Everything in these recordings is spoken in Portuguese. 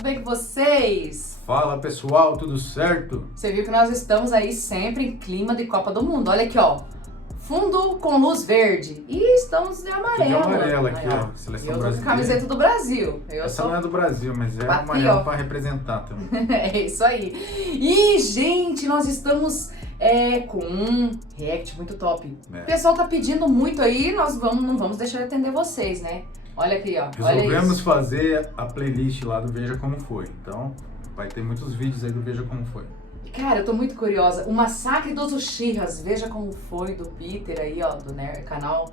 tudo bem com vocês? Fala pessoal, tudo certo? Você viu que nós estamos aí sempre em clima de Copa do Mundo. Olha aqui, ó. Fundo com luz verde. E estamos de amarelo. De amarelo aqui, aí, ó. Seleção eu tô com brasileira. a camiseta do Brasil. Essa não é do Brasil, mas é patriota. amarelo para representar também. É isso aí. E, gente, nós estamos com um react muito top. É. O pessoal tá pedindo muito aí, nós não vamos deixar de atender vocês, né? Olha aqui, ó. Resolvemos fazer a playlist lá do Veja Como Foi. Então, vai ter muitos vídeos aí do Veja Como Foi. Cara, eu tô muito curiosa. O Massacre dos Uchihas, veja como foi, do Peter aí, ó, do canal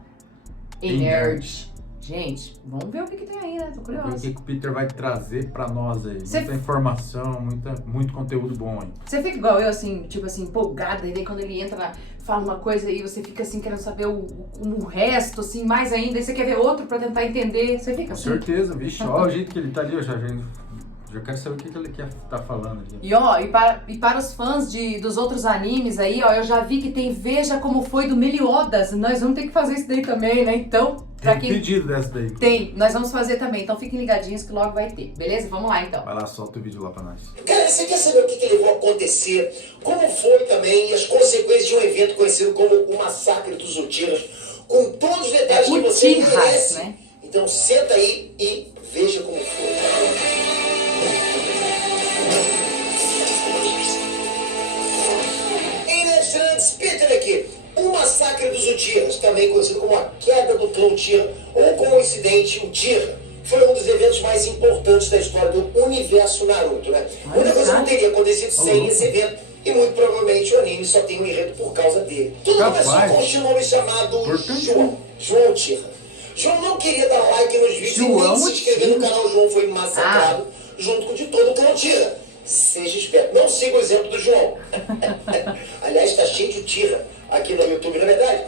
E-Nerd. Gente, vamos ver o que tem aí, né? Tô curiosa. Vamos ver o que o Peter vai trazer pra nós aí. Muita informação, muito conteúdo bom aí. Você fica igual eu, assim, tipo assim, empolgada, e daí quando ele entra, fala uma coisa e você fica assim, querendo saber o resto, assim, mais ainda, e você quer ver outro pra tentar entender. Você fica assim? Com certeza, vixe, olha o jeito que ele tá ali, eu já quero saber o que ele quer tá falando ali. E ó, e para os fãs dos outros animes aí, ó, eu já vi que tem Veja Como Foi do Meliodas. Nós vamos ter que fazer isso daí também, né? Então, pra Tem quem pedido dessa daí. tem, nós vamos fazer também. Então fiquem ligadinhos que logo vai ter, beleza? Vamos lá então. Vai lá, solta o vídeo lá pra nós. Cara, você quer saber o que levou a acontecer? Como foi também as consequências de um evento conhecido como o Massacre dos Uchihas? Com todos os detalhes que você Uchihas, merece. né? Então senta aí e veja como foi. Peter aqui. O Massacre dos Uchihas, também conhecido como a queda do clã Uchiha ou como o incidente Uchiha, foi um dos eventos mais importantes da história do universo Naruto, né? Muita coisa não teria acontecido sem esse evento. E muito provavelmente o anime só tem um enredo por causa dele. Tudo começou com um shinobi chamado João Uchiha. João não queria dar like nos vídeos e nem se inscrever no canal. João foi massacrado junto com de todo o clã Uchiha. Seja esperto, não siga o exemplo do João. Aliás, está cheio de Uchiha aqui no YouTube, não é verdade?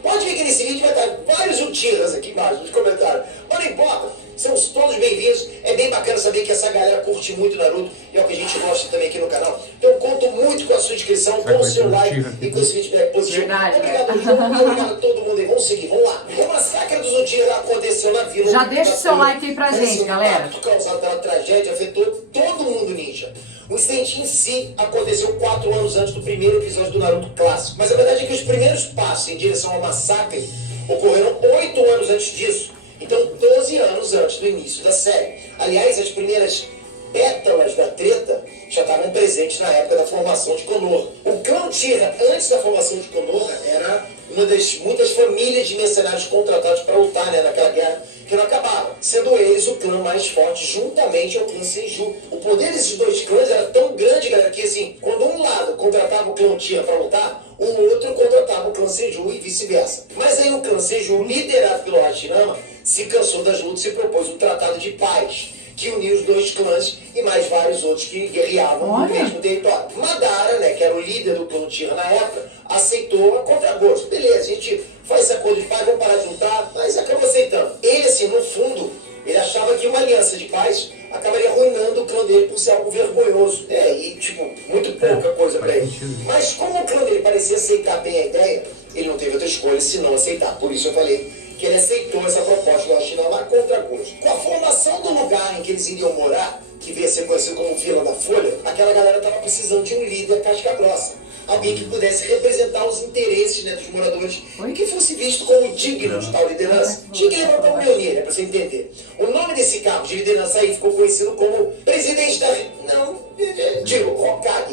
Pode ver que nesse vídeo vai estar vários Uchihas aqui embaixo nos comentários. Mas não importa, são todos bem-vindos. É bem bacana saber que essa galera curte muito Naruto e é o que a gente gosta também aqui no canal. Então conto muito com a sua inscrição, com o seu like e com esse feedback positivo. Obrigado, João, obrigado a todo mundo aí. Vamos seguir, vamos lá. O Massacre dos Uchiha aconteceu na vila. Já deixa o seu like aí pra gente, galera. O impacto causado pela tragédia afetou todo mundo ninja. O incidente em si aconteceu 4 anos antes do primeiro episódio do Naruto clássico. Mas a verdade é que os primeiros passos em direção ao massacre ocorreram 8 anos antes disso. Então 12 anos antes do início da série. Aliás, as primeiras pétalas da treta já estavam presentes na época da formação de Konoha. O clã Uchiha, antes da formação de Konoha, era uma das muitas famílias de mercenários contratados para lutar, né, naquela guerra que não acabava, sendo eles o clã mais forte juntamente ao clã Senju. O poder desses dois clãs era tão grande, galera, que assim, quando um lado contratava o clã Uchiha para lutar, o outro contratava o clã Senju e vice-versa. Mas aí o clã Senju, liderado pelo Hashirama, se cansou das lutas e propôs um tratado de paz que unia os dois clãs e mais vários outros que guerreavam no mesmo território. Madara, né, que era o líder do clã Uchiha na época, aceitou a contragosto. Beleza, a gente faz esse acordo de paz, vamos parar de lutar, mas acabou aceitando. Ele, assim, no fundo, ele achava que uma aliança de paz acabaria arruinando o clã dele por ser algo vergonhoso. E, tipo, muito pouca coisa pra ele. Mas como o clã dele parecia aceitar bem a ideia, ele não teve outra escolha senão aceitar. Por isso eu falei que ele aceitou essa proposta do Hashirama a contragosto. Com a formação do lugar em que eles iriam morar, que veio a ser conhecido como Vila da Folha, aquela galera estava precisando de um líder casca grossa. Alguém que pudesse representar os interesses, né, dos moradores e que fosse visto como digno de tal liderança. Tinha que levantar o Mjolnir, né, pra você entender. O nome desse cargo de liderança aí ficou conhecido como presidente da... Hokage.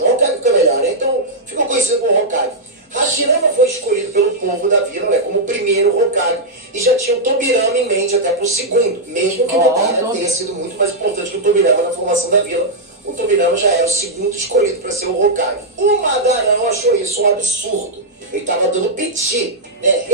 Hokage fica melhor, né? Então ficou conhecido como Hokage. Hashirama foi escolhido pelo povo da vila, né, como o primeiro Hokage. E já tinha o Tobirama em mente até pro segundo. Mesmo que o Madara tenha sido muito mais importante que o Tobirama na formação da vila, o Tobirama já era o segundo escolhido para ser o Hokage. O Madarão achou isso um absurdo. Ele estava dando piti, né?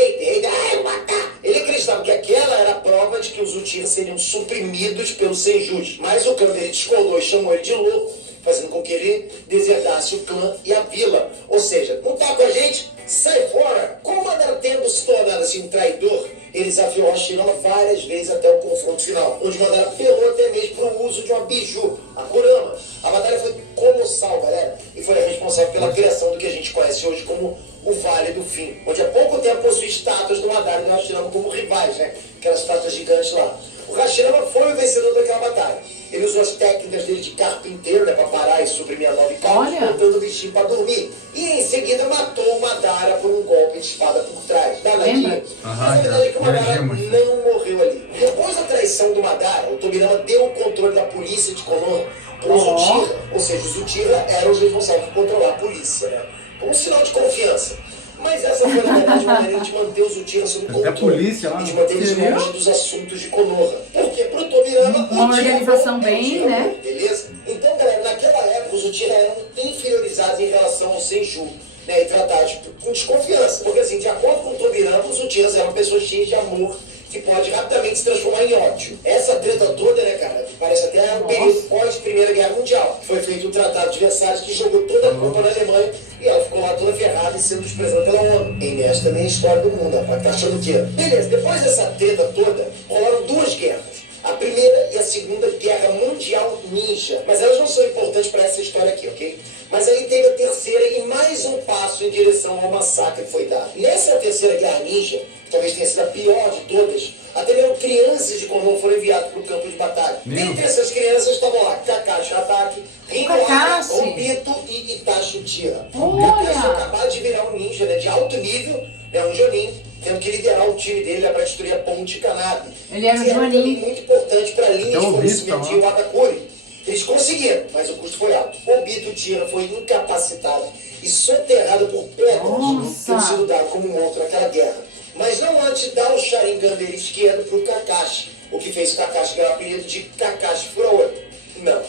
Eu matar. Ele acreditava que aquela era a prova de que os Uchiha seriam suprimidos pelos Senjus. Mas o clã dele discordou e chamou ele de louco, fazendo com que ele deserdasse o clã e a vila. Ou seja, não tá com a gente? Sai fora! Como o Madara tendo se tornado assim um traidor, ele desafiou o Hashirama várias vezes até o confronto final, onde Madara apelou até mesmo para o uso de uma biju, a Kurama. A batalha foi colossal, galera, e foi a responsável pela criação do que a gente conhece hoje como o Vale do Fim, onde há pouco tempo possui estátuas do Madara e do Hashirama como rivais, né? Aquelas estátuas gigantes lá. O Hashirama foi o vencedor daquela batalha. Ele usou as técnicas dele de carpinteiro, né, pra parar e suprimir a 9 carros, Olha. botando o bichinho pra dormir. E em seguida matou o Madara por um golpe de espada por trás. Danadinho. Lembra? Mas a verdade é que o Madara não morreu ali. Depois da traição do Madara, o Tobirama deu o controle da polícia de Konoha pro Uchiha. Ou seja, os Uchiha eram os responsáveis por controlar a polícia, né? Como um sinal de confiança. Mas essa foi, na verdade, uma maneira de manter os Uchiha sob controle. Até a polícia lá. E de manter eles longe dos assuntos de Konoha. Porque pro Tobirama... Uma Uchiha organização é bem, Uchiha, né? Beleza? Então, galera, naquela época os Uchiha eram inferiorizados em relação ao Senju. Né, e tratados com desconfiança. Porque, assim, de acordo com o Tobirama, os Uchihas eram pessoas cheias de amor que pode rapidamente se transformar em ódio. Essa treta toda, né, cara, parece até um período pós-Primeira Guerra Mundial. Foi feito um tratado de Versalhes que jogou toda a culpa na Alemanha e ela ficou lá toda ferrada e sendo desprezada pela ONU. E nessa também é a história do mundo, rapaz, tá achando o quê? Beleza, depois dessa treta toda, rolaram duas guerras. A Primeira e a Segunda Guerra Mundial Ninja. Mas elas não são importantes para essa história aqui, ok? Mas aí teve a terceira e mais um passo em direção ao massacre que foi dado. Nessa terceira Guerra Ninja, que talvez tenha sido a pior de todas, até mesmo crianças de Konoha foram enviadas para o campo de batalha. Dentre essas crianças estavam lá Kakashi Hatake, Inoara, Obito e Itachi Uchiha. Kakashi acabou de virar um ninja, né, de alto nível, né, um Jonin, tendo que liderar o time dele para destruir a ponte Kanabi. Ele era um também Jonin. muito importante para a linha de fornecimento de Wadakuri. Eles conseguiram, mas o custo foi alto. Obito Uchiha foi incapacitado e soterrado por pedras que tinham sido dado como monstro naquela guerra. Mas não antes de dar o Sharingan dele esquerdo para o Kakashi, o que fez o Kakashi ganhar o apelido de Kakashi Furor. Não.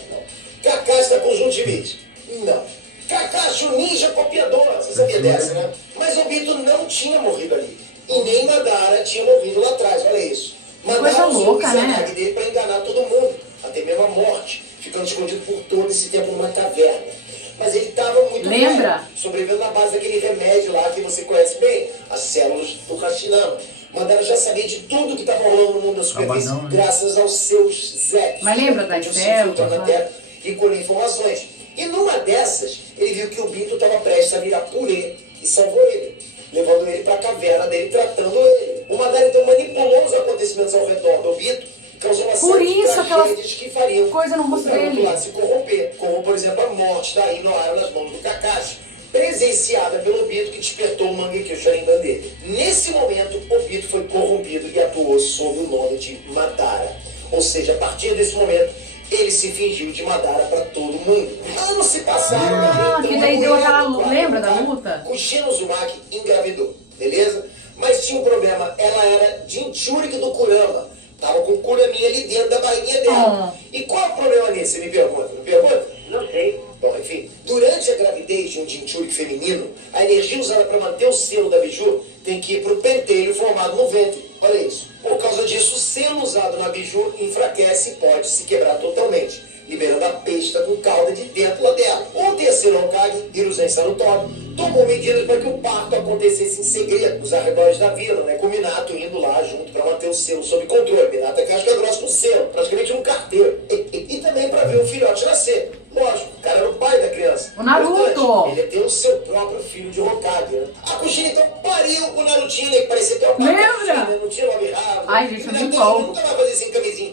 Kakashi da conjuntivite. Não. Kakashi o ninja copiador. Você sabia dessa, né? Mas Obito não tinha morrido ali. E nem Madara tinha morrido lá atrás, olha isso. Madara usou o Izanagi dele para enganar todo mundo, até mesmo a morte, ficando escondido por todo esse tempo numa caverna. Mas ele estava muito bem, sobrevivendo na base daquele remédio lá que você conhece bem, as células do Hashinama. Madara já sabia de tudo que estava rolando no mundo da superfície, graças aos seus Zeps. Mas lembra da Terra e colher informações. E numa dessas, ele viu que o Obito estava prestes a virar purê e salvou ele, levando ele para a caverna dele, tratando ele. O Madara então manipulou os acontecimentos ao redor do Obito, causou uma série de tragédias que fariam coisa no rosto dele se corromper, como por exemplo a morte da Inoara nas mãos do Kakashi, presenciada pelo Obito, que despertou o Mangekyo Sharingan dele. Nesse momento, Obito foi corrompido e atuou sob o nome de Madara. Ou seja, a partir desse momento, ele se fingiu de Madara para todo mundo. Anos se passaram. Que daí deu aquela luta. Lembra da luta? Kushina Uzumaki engravidou, beleza? Mas tinha um problema. Ela era Jinchuriki do Kurama. Tava com Kuraminha ali dentro da barriguinha dela. E qual é o problema nisso? Você me pergunta? Me pergunta? Não sei. Bom, enfim. Durante a gravidez de um Jinchuriki feminino, a energia usada para manter o selo da Biju tem que ir para o pentelho formado no ventre. Olha isso. Por causa disso, o selo usado na Biju enfraquece e pode se quebrar totalmente, liberando a besta com cauda de dentro lá dela. O terceiro Hokage, Hiruzen Sarutobi, tomou medidas para que o parto acontecesse em segredo nos arredores da vila, né? Com o Minato indo lá junto para manter o selo sob controle. Minato é casca grossa com selo, praticamente um carteiro. E também para ver o filhote nascer. Lógico, o cara era o pai da criança. O Naruto! Ele tem o seu próprio filho de Hokage, né? A Kushina então pariu o Narutinho, né? Que parecia até o pai da Kushina, não tinha nome raro. Ai, gente, eu nem nunca vai fazer sem camisinha.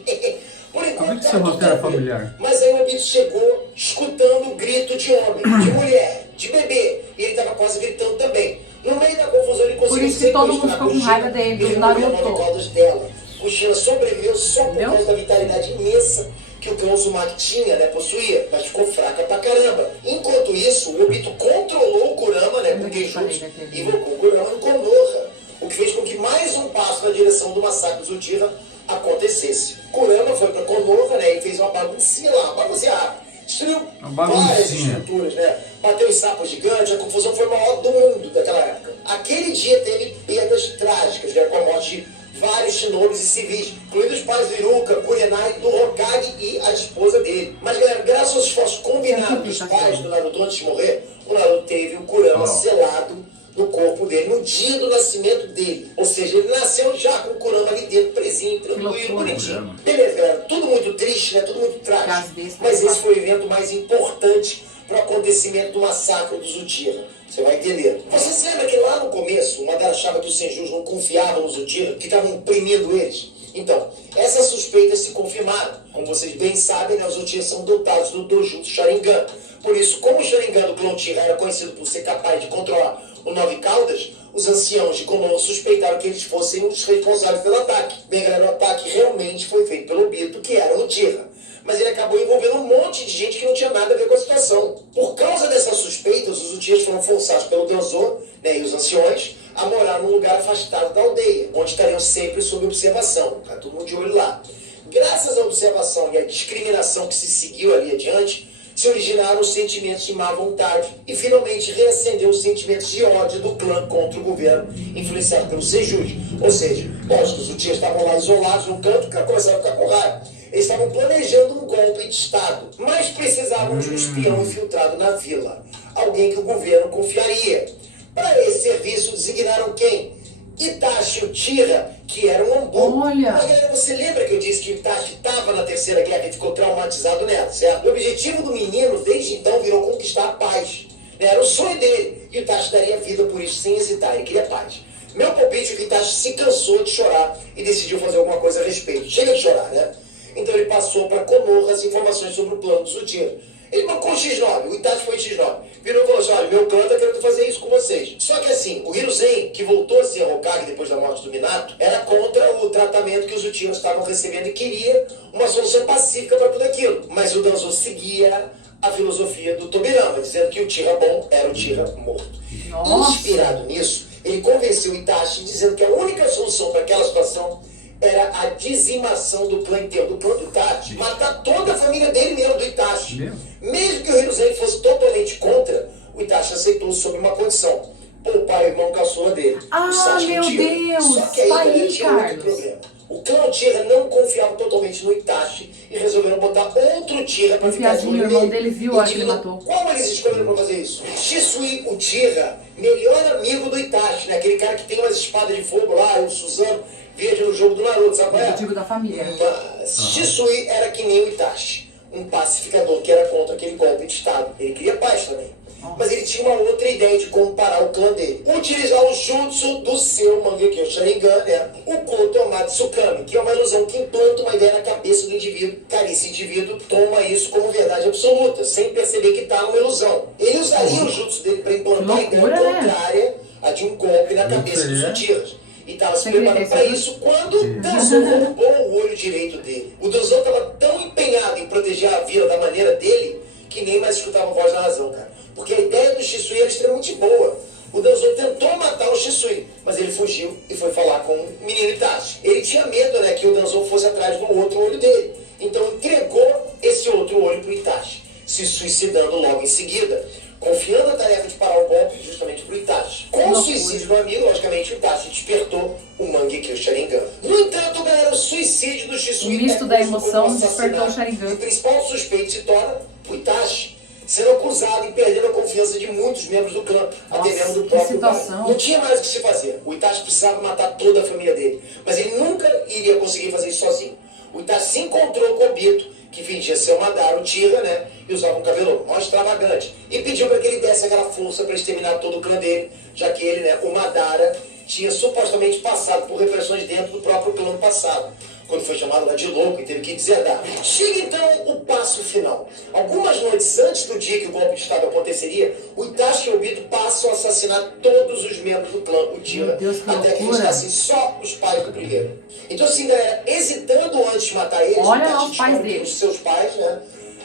Por enquanto, seu roteiro é familiar? Mas aí o Obito chegou escutando o grito de homem, de mulher, de bebê. E ele estava quase gritando também. No meio da confusão, ele conseguiu. Por isso que todo mundo ficou com raiva dele, do Naruto. Kushina sobreviveu só por causa da vitalidade imensa que o cão Uzumaki tinha, né, possuía, mas ficou fraca pra caramba. Enquanto isso, o Obito controlou o Kurama, né, com Genjutsu, e invocou o Kurama no Konoha, o que fez com que mais um passo na direção do massacre dos Uchiha acontecesse. Kurama foi pra Konoha, né, e fez uma baguncinha lá, bagunceada. Destruiu várias estruturas, né, bateu em sapos gigantes, a confusão foi a maior do mundo daquela época. Aquele dia teve perdas trágicas, né, com a morte de vários shinobis e civis, incluindo os pais do Iruka, Kurenai, do Hokage e a esposa dele. Mas, galera, graças aos esforços combinados dos pais do Naruto antes de morrer, o Naruto teve o Kurama selado no corpo dele, no dia do nascimento dele. Ou seja, ele nasceu já com o Kurama ali dentro, presinho, tranquilo, bonitinho. Beleza, galera, tudo muito triste, né? Tudo muito trágico. Mas esse foi o evento mais importante para o acontecimento do massacre dos Uchiha. Você vai entender. Você se lembra que lá no começo, o Madara achava que os Senjus não confiavam nos Uchiha, que estavam oprimindo eles? Então, essas suspeitas se confirmaram. Como vocês bem sabem, né, os Uchihas são dotados do Dojutsu Sharingan. Por isso, como o Sharingan do clã Uchiha era conhecido por ser capaz de controlar o Nove Caudas, os anciãos de Konoha suspeitaram que eles fossem os responsáveis pelo ataque. Bem, galera, o ataque realmente foi feito pelo Obito, que era o Uchiha. Mas ele acabou envolvendo um monte de gente que não tinha nada a ver com a situação. Por causa dessas suspeitas, os Uchihas foram forçados pelo Danzo, né, e os anciões a morar num lugar afastado da aldeia, onde estariam sempre sob observação. Tá todo mundo de olho lá. Graças à observação e à discriminação que se seguiu ali adiante, se originaram os sentimentos de má vontade e finalmente reacendeu os sentimentos de ódio do clã contra o governo, influenciado pelo Seiyuji. Ou seja, lógico, os Uchihas estavam lá isolados no canto, começaram a ficar com raiva. Eles estavam planejando um golpe de Estado, mas precisavam de um espião infiltrado na vila, alguém que o governo confiaria. Para esse serviço designaram quem? Itachi Uchiha, que era um Anbu. Olha! Mas, galera, você lembra que eu disse que o Itachi estava na Terceira Guerra e ficou traumatizado nela, certo? O objetivo do menino, desde então, virou conquistar a paz. Era o sonho dele, e o Itachi daria vida por isso sem hesitar, ele queria paz. Meu palpite é que o Itachi se cansou de chorar e decidiu fazer alguma coisa a respeito. Chega de chorar, né? Então ele passou para Konoha as informações sobre o plano dos Uchiha. Ele marcou o X9, o Itachi foi X9. Virou e falou assim, olha, meu clã tá querendo fazer isso com vocês. Só que assim, o Hiruzen, que voltou a ser Hokage depois da morte do Minato, era contra o tratamento que os Uchihas estavam recebendo e queria uma solução pacífica para tudo aquilo. Mas o Danzo seguia a filosofia do Tobirama, dizendo que o Uchiha bom era o Uchiha morto. Nossa. Inspirado nisso, ele convenceu o Itachi dizendo que a única solução para aquela situação era a dizimação do clã inteiro, do clã do Itachi. Matar toda a família dele mesmo, do Itachi. Mesmo que o Hiruzen fosse totalmente contra, o Itachi aceitou sob uma condição: poupar o irmão caçula dele. Ah, meu Deus! Só que aí, Aí, tinha outro Carlos. problema. O clã Uchiha não confiava totalmente no Itachi e resolveram botar outro Uchiha para ficar de Enfiadinho, olho o irmão nele. dele viu a hora que ele matou. Qual eles escolheram para fazer isso? Shisui Uchiha, melhor amigo do Itachi, né? Aquele cara que tem umas espadas de fogo lá, o Suzano, verde no jogo do Naruto, sabe qual é? Eu digo da família. Mas Shisui era que nem o Itachi, um pacificador que era contra aquele golpe de Estado. Ele queria paz também. Mas ele tinha uma outra ideia de como parar o clã dele. Utilizar o jutsu do seu Mangekyo Sharingan, né? O Koto Matsukami, que é uma ilusão que implanta uma ideia na cabeça do indivíduo. Cara, esse indivíduo toma isso como verdade absoluta, sem perceber que está numa ilusão. Ele usaria o jutsu dele para implantar a ideia contrária a de um golpe na cabeça dos Uchihas. E estava se preparando para isso quando Danzo roubou o olho direito dele. O Danzo estava tão empenhado em proteger a vila da maneira dele que nem mais escutava a voz da razão, cara. Porque a ideia do Shisui era extremamente boa. O Danzo tentou matar o Shisui, mas ele fugiu e foi falar com o menino Itachi. Ele tinha medo, né, que o Danzo fosse atrás do outro olho dele. Então entregou esse outro olho pro Itachi, se suicidando logo em seguida, confiando a tarefa de parar o golpe justamente pro Itachi. Com o suicídio do amigo, logicamente, o Itachi despertou o Mangekyo Sharingan. No entanto, galera, o suicídio do Shisui... O misto da emoção despertou o Sharingan. O principal suspeito se torna o Itachi, sendo acusado e perdendo a confiança de muitos membros do clã, até mesmo do próprio pai. Não tinha mais o que se fazer. O Itachi precisava matar toda a família dele, mas ele nunca iria conseguir fazer isso sozinho. O Itachi se encontrou com o Obito, que fingia ser o Madara Uchiha, né? E usava um cabelo mó extravagante. E pediu para que ele desse aquela força para exterminar todo o clã dele, já que ele, né, o Madara, tinha supostamente passado por repressões dentro do próprio clã passado, quando foi chamado lá de louco e teve que deserdar. Chega então o passo final. Algumas noites antes do dia que o golpe de Estado aconteceria, o Itachi e o Obito passam a assassinar todos os membros do clã Uchiha, até que restassem só os pais do primeiro. Então assim, galera, hesitando antes de matar eles, olha o Itachi os pais descobre que deles. os seus pais, né,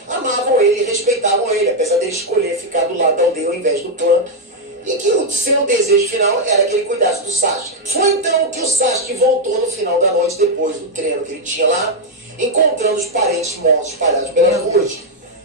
amavam ele e respeitavam ele, apesar dele escolher ficar do lado da aldeia ao invés do clã. E que o seu desejo final era que ele cuidasse do Sasuke. Foi então que o Sasuke voltou no final da noite, depois do treino que ele tinha lá, encontrando os parentes mortos espalhados pelas ruas,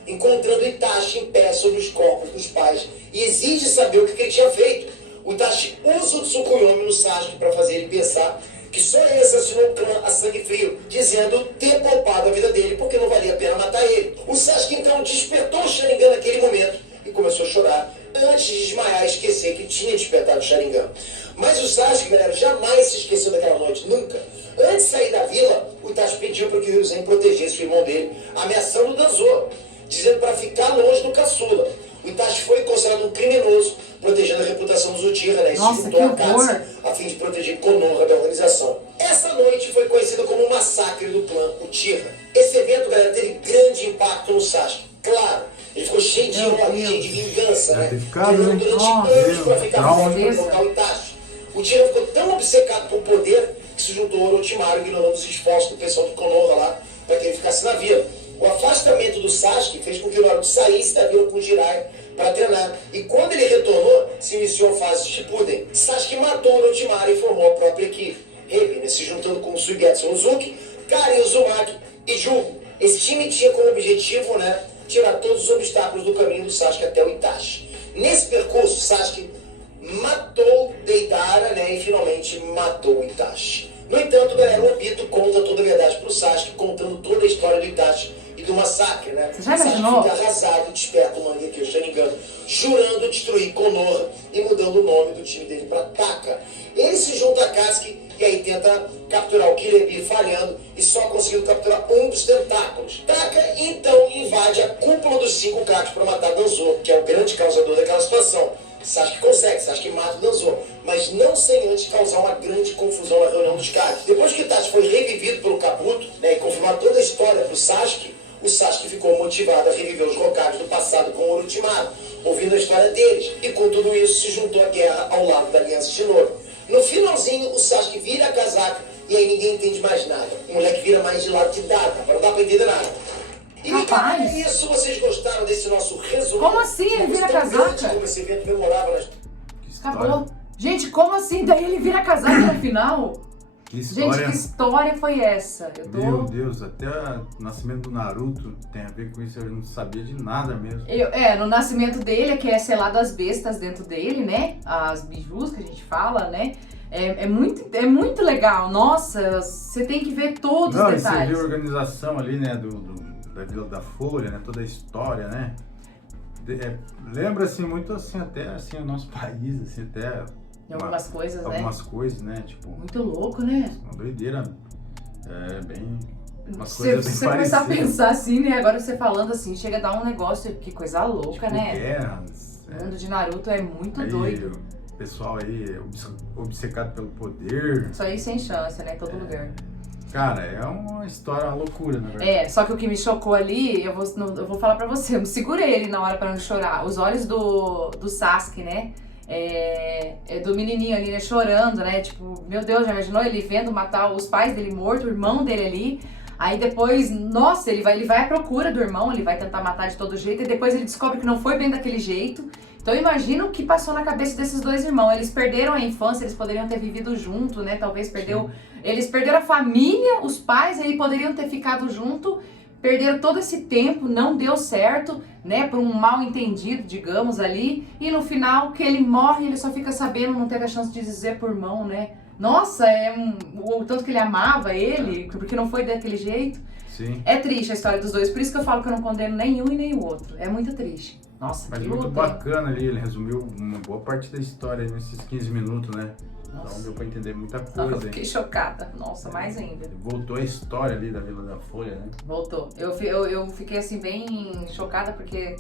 encontrando Itachi em pé sobre os corpos dos pais, e exige saber o que ele tinha feito. O Itachi usa o Tsukuyomi no Sasuke para fazer ele pensar que só ele assassinou o clã a sangue frio, dizendo ter poupado a vida dele porque não valia a pena matar ele. O Sasuke então despertou o Sharingan naquele momento e começou a chorar, antes de desmaiar e esquecer que tinha despertado o Sharingan. Mas o Sasuke, galera, jamais se esqueceu daquela noite, nunca. Antes de sair da vila, o Itachi pediu para que o Hiruzen protegesse o irmão dele, ameaçando o Danzo, dizendo para ficar longe do caçula. O Itachi foi considerado um criminoso protegendo a reputação dos Uchiha, né? E se Nossa, juntou que a Katsuki horror. a fim de proteger Konoha da organização. Essa noite foi conhecida como o massacre do clã Uchiha. Esse evento, galera, teve grande impacto no Sasuke. Claro, ele ficou cheio de Meu ódio, Deus. cheio de vingança, né? Deve ter ficado, Treinando né? durante Nossa, anos pra ficar Deus, forte pra traumas. derrotar o Itachi. O Uchiha ficou tão obcecado por poder que se juntou ao Orochimaru, ignorando os esforços do pessoal do Konoha lá para que ele ficasse na vila. O afastamento do Sasuke fez com que o Naruto saísse da vila com o Jiraiya para treinar. E quando ele retornou, se iniciou a fase Shippuden. Sasuke matou o Orochimaru e formou a própria equipe. Heavy, né, se juntando com o Suigetsu Uzuki, Karen Uzumaki e Jugo. Esse time tinha como objetivo, né, tirar todos os obstáculos do caminho do Sasuke até o Itachi. Nesse percurso, Sasuke matou Deidara, né, e finalmente matou o Itachi. No entanto, galera, o Obito conta toda a verdade pro Sasuke, contando toda a história do Itachi e do massacre, né? Você já imaginou? Sasuke fica arrasado e desperta o Mangekyou Sharingan, jurando destruir Konoha e mudando o nome do time dele pra Taka. Ele se junta a Katsuki e aí tenta capturar o Killer Bee falhando e só conseguindo capturar um dos tentáculos. Taka então invade a cúpula dos 5 Kages para matar Danzo, que é o grande causador daquela situação. Sasuke consegue, Sasuke mata o Danzo, mas não sem antes causar uma grande confusão na reunião dos Kages. Depois que Itachi foi revivido pelo Kabuto, né, e confirmar toda a história pro Sasuke, o Sasuke ficou motivado a reviver os Hokages do passado com o Orochimaru, ouvindo a história deles, e com tudo isso se juntou à guerra ao lado da Aliança Shinobi. No finalzinho, o Sasuke vira a casaca e aí ninguém entende mais nada. O moleque vira mais de lado de data, não dá pra entender nada. E Rapaz. é isso, vocês gostaram desse nosso resumo? Como assim ele vira Tão casaca? grande como esse evento memorável nas... Que história. Acabou. Gente, como assim? Daí ele vira casaca no final? Que Gente, história. que história foi essa? Eu Meu tô... Deus, até o nascimento do Naruto tem a ver com isso, eu não sabia de nada mesmo. No nascimento dele, que é selado as bestas dentro dele, né? As bijus que a gente fala, né? É muito legal. Nossa, você tem que ver todos Não, os e você vê detalhes. a organização ali, né, da Vila da Folha, né, toda a história, né? Lembra, assim, muito, assim, até, assim, o nosso país, assim, até... Em algumas coisas, né? Algumas coisas, né, tipo... Muito louco, né? Uma doideira, bem... Umas Se coisas bem você começar a parecidas. pensar assim, né? Agora você falando assim, chega a dar um negócio, que coisa louca, Tipo, né? guerras, O mundo de Naruto é muito aí, doido. o pessoal aí obcecado pelo poder. Isso aí sem chance, né? Em todo lugar. Cara, é uma história, uma loucura, na verdade. Só que o que me chocou ali, eu vou falar pra você, eu segurei ele na hora pra não chorar. Os olhos do Sasuke, né? Do menininho ali, né? Chorando, né? Tipo, meu Deus, já imaginou ele vendo matar os pais dele morto, o irmão dele ali. Aí depois, nossa, ele vai à procura do irmão, ele vai tentar matar de todo jeito. E depois ele descobre que não foi bem daquele jeito. Então imagina o que passou na cabeça desses dois irmãos. Eles perderam a infância, eles poderiam ter vivido junto, né? Talvez eles perderam a família, os pais, aí poderiam ter ficado junto. Perderam todo esse tempo, não deu certo, né? Por um mal entendido, digamos, ali. E no final, que ele morre, ele só fica sabendo, não teve a chance de dizer por irmão, né? Nossa, o tanto que ele amava ele, porque não foi daquele jeito. Sim. É triste a história dos dois, por isso que eu falo que eu não condeno nenhum e nem o outro. É muito triste. Nossa, Mas que muito luta, hein? bacana ali, ele resumiu uma boa parte da história aí nesses 15 minutos, né? Então Nossa. deu pra entender muita Eu coisa aí. fiquei chocada. Nossa, mais ainda. Voltou a história ali da Vila da Folha, né? Voltou. Eu fiquei assim bem chocada porque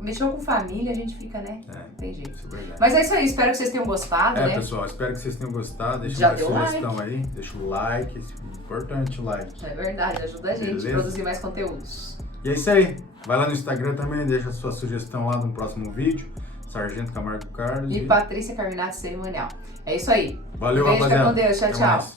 mexeu com família, a gente fica, né? Não tem jeito. Isso é verdade. Mas é isso aí, espero que vocês tenham gostado, né? Pessoal, espero que vocês tenham gostado. Deixa Já uma deu sugestão aí, deixa o like, importante o like. É verdade, ajuda a gente Beleza? a produzir mais conteúdos. E é isso aí. Vai lá no Instagram também, deixa a sua sugestão lá no próximo vídeo. Sargento Camargo Carlos. E Patrícia Carminati Cerimonial. É isso aí. Valeu, Beijo, rapaziada. fica com Deus. Tchau, Até tchau. mais.